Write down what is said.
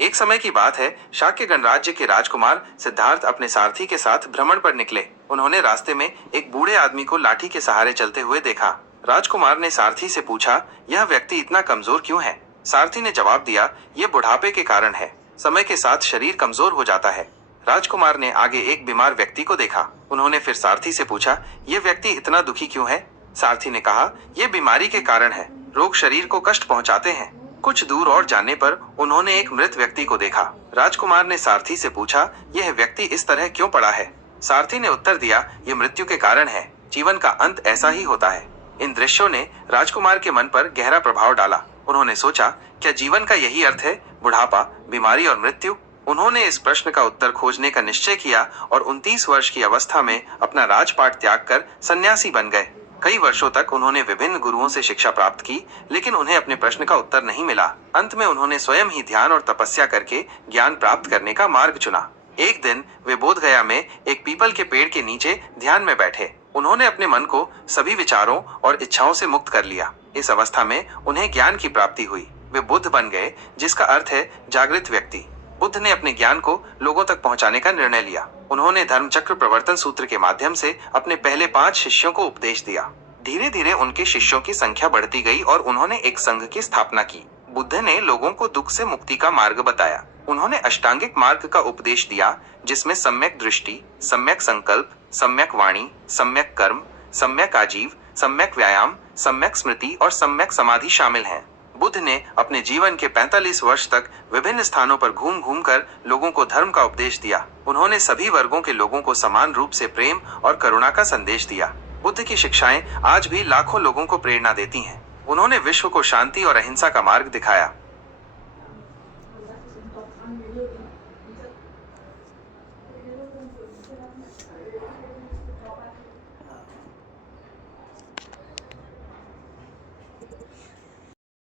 एक समय की बात है, शाक्य गणराज्य के राजकुमार सिद्धार्थ अपने सारथी के साथ भ्रमण पर निकले। उन्होंने रास्ते में एक बूढ़े आदमी को लाठी के सहारे चलते हुए देखा। राजकुमार ने सारथी से पूछा, यह व्यक्ति इतना कमजोर क्यों है? सारथी ने जवाब दिया, ये बुढ़ापे के कारण है। समय के साथ शरीर कमजोर हो जाता है। राजकुमार ने आगे एक बीमार व्यक्ति को देखा। उन्होंने फिर सारथी से पूछा, ये व्यक्ति इतना दुखी क्यों है? सारथी ने कहा, यह बीमारी के कारण है। रोग शरीर को कष्ट पहुंचाते हैं। कुछ दूर और जाने पर उन्होंने एक मृत व्यक्ति को देखा। राजकुमार ने सारथी से पूछा, यह व्यक्ति इस तरह क्यों पड़ा है? सारथी ने उत्तर दिया, यह मृत्यु के कारण है। जीवन का अंत ऐसा ही होता है। इन दृश्यों ने राजकुमार के मन पर गहरा प्रभाव डाला। उन्होंने सोचा, क्या जीवन का यही अर्थ है? बुढ़ापा, बीमारी और मृत्यु? उन्होंने इस प्रश्न का उत्तर खोजने का निश्चय किया और 29 वर्ष की अवस्था में अपना राजपाट त्याग कर सन्यासी बन गए। कई वर्षों तक उन्होंने विभिन्न गुरुओं से शिक्षा प्राप्त की, लेकिन उन्हें अपने प्रश्न का उत्तर नहीं मिला। अंत में उन्होंने स्वयं ही ध्यान और तपस्या करके ज्ञान प्राप्त करने का मार्ग चुना। एक दिन वे बोधगया में एक पीपल के पेड़ के नीचे ध्यान में बैठे। उन्होंने अपने मन को सभी विचारों और इच्छाओं से मुक्त कर लिया। इस अवस्था में उन्हें ज्ञान की प्राप्ति हुई। वे बुद्ध बन गए, जिसका अर्थ है जागृत व्यक्ति। बुद्ध ने अपने ज्ञान को लोगों तक पहुंचाने का निर्णय लिया। उन्होंने धर्मचक्र प्रवर्तन सूत्र के माध्यम से अपने पहले 5 शिष्यों को उपदेश दिया। धीरे धीरे उनके शिष्यों की संख्या बढ़ती गई और उन्होंने एक संघ की स्थापना की। बुद्ध ने लोगों को दुख से मुक्ति का मार्ग बताया। उन्होंने अष्टांगिक मार्ग का उपदेश दिया, जिसमें सम्यक दृष्टि, सम्यक संकल्प, सम्यक वाणी, सम्यक कर्म, सम्यक आजीव, सम्यक व्यायाम, सम्यक स्मृति और सम्यक समाधि शामिल हैं। बुद्ध ने अपने जीवन के 45 वर्ष तक विभिन्न स्थानों पर घूम घूम कर लोगों को धर्म का उपदेश दिया। उन्होंने सभी वर्गों के लोगों को समान रूप से प्रेम और करुणा का संदेश दिया। बुद्ध की शिक्षाएं आज भी लाखों लोगों को प्रेरणा देती हैं। उन्होंने विश्व को शांति और अहिंसा का मार्ग दिखाया।